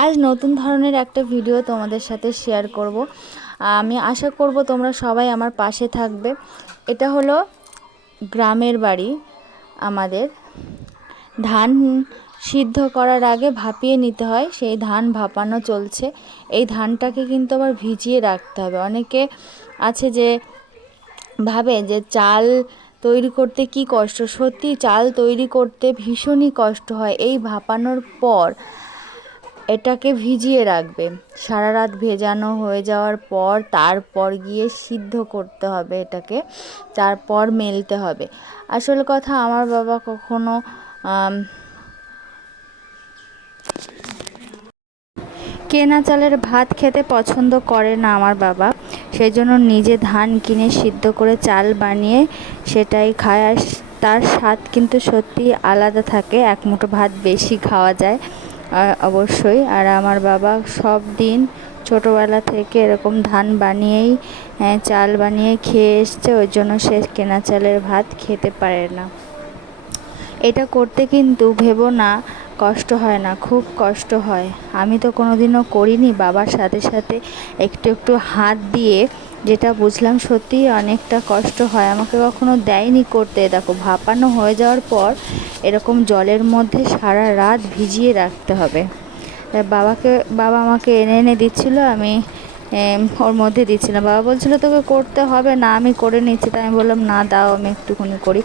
আজ নতুন ধরনের একটা ভিডিও তোমাদের সাথে শেয়ার করব। আমি আশা করব তোমরা সবাই আমার পাশে থাকবে। এটা হলো গ্রামের বাড়ি আমাদের। ধান সিদ্ধ করার আগে ভাপিয়ে নিতে হয়, সেই ধান ভাপানো চলছে। এই ধানটাকে কিন্তু আবার ভিজিয়ে রাখতে হবে। অনেকে আছে যে ভাবে যে চাল তৈরি করতে কি কষ্ট, সত্যি চাল তৈরি করতে ভীষণই কষ্ট হয়। এই ভাপানোর পর এটাকে ভিজিয়ে রাখবে, সারা রাত ভেজানো হয়ে যাওয়ার পর তারপর গিয়ে সিদ্ধ করতে হবে এটাকে, তারপর মেলতে হবে। আসল কথা, আমার বাবা কখনো কেনা চালের ভাত খেতে পছন্দ করে না আমার বাবা, সেই জন্য নিজে ধান কিনে সিদ্ধ করে চাল বানিয়ে সেটাই খায়। আর তার স্বাদ কিন্তু সত্যি আলাদা থাকে, এক মুঠো ভাত বেশি খাওয়া যায় অবশ্যই। আর আমার বাবা সব দিন ছোটোবেলা থেকে এরকম ধান বানিয়েই চাল বানিয়ে খেয়ে এসছে, ওই জন্য সে কেনা চালের ভাত খেতে পারে না। এটা করতে কিন্তু ভেবো না কষ্ট হয় না, খুব কষ্ট হয়। আমি তো কোনোদিনও করিনি, বাবার সাথে সাথে একটু একটু হাত দিয়ে যেটা বুঝলাম, সত্যিই অনেকটা কষ্ট হয়। আমাকে কখনো দেয়নি করতে। দেখো, ভাপানো হয়ে যাওয়ার পর এরকম জলের মধ্যে সারা রাত ভিজিয়ে রাখতে হবে। বাবা আমাকে এনে এনে দিচ্ছিলো, আমি ওর মধ্যে দিচ্ছিলাম। বাবা বলছিল তোকে করতে হবে না, আমি করে নিচ্ছি। তাই আমি বললাম না, দাও আমি একটুখানি করি।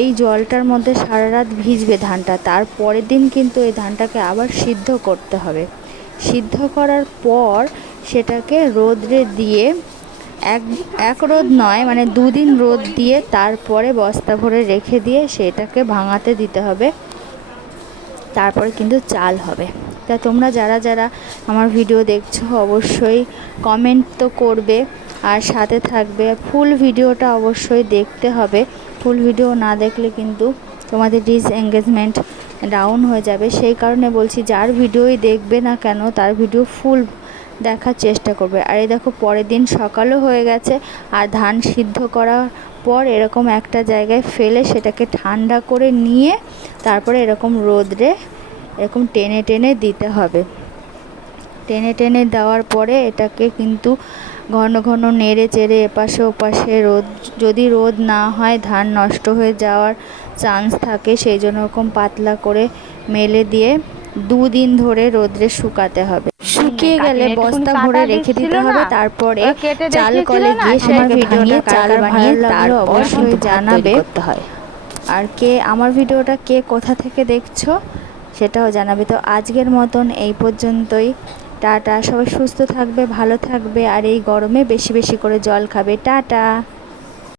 এই জলটার মধ্যে সারা রাত ভিজবে ধানটা, তারপরের দিন কিন্তু এই ধানটাকে আবার সিদ্ধ করতে হবে। সিদ্ধ করার পর সেটাকে রোদে দিয়ে এক রোদ নয়, মানে 2 দিন রোদ দিয়ে তারপরে বস্তা ভরে রেখে দিয়ে সেটাকে ভাঙাতে দিতে হবে, তারপরে কিন্তু চাল হবে। তা তোমরা যারা যারা আমার ভিডিও দেখছো অবশ্যই কমেন্ট তো করবে আর সাথে থাকবে। ফুল ভিডিওটা অবশ্যই দেখতে হবে, ফুল ভিডিও না দেখলে কিন্তু তোমাদের এঙ্গেজমেন্ট ডাউন হয়ে যাবে। সেই কারণে বলছি, যার ভিডিওই দেখবে না কেন তার ভিডিও ফুল দেখার চেষ্টা করবে। আর এই দেখো, পরের দিন সকালও হয়ে গেছে, আর ধান সিদ্ধ করার পর এরকম একটা জায়গায় ফেলে সেটাকে ঠান্ডা করে নিয়ে তারপরে এরকম রোদে এরকম টেনে টেনে দিতে হবে। টেনে টেনে দেওয়ার পরে এটাকে কিন্তু ঘন ঘন নেড়ে চেড়ে এপাশে ওপাশে, যদি রোদ না হয় ধান নষ্ট হয়ে যাওয়ার চান্স থাকে, সেই জন্য এরকম পাতলা করে মেলে দিয়ে 2 দিন ধরে রোদ্রে শুকাতে হবে। শুকিয়ে গেলে বস্তা ভরে রেখে দিতে হবে, তারপরে চাল কলে গিয়ে সেটাকে ভাঙিয়ে চাল বানিয়ে তারপর অবশ্যই জানাবে। আর আমার ভিডিওটা কে কোথা থেকে দেখছো সেটাও জানাবে। তো আজকের মতন এই পর্যন্তই। টাটা, সবাই সুস্থ থাকবে, ভালো থাকবে, আর এই গরমে বেশি বেশি করে জল খাবে। টাটা।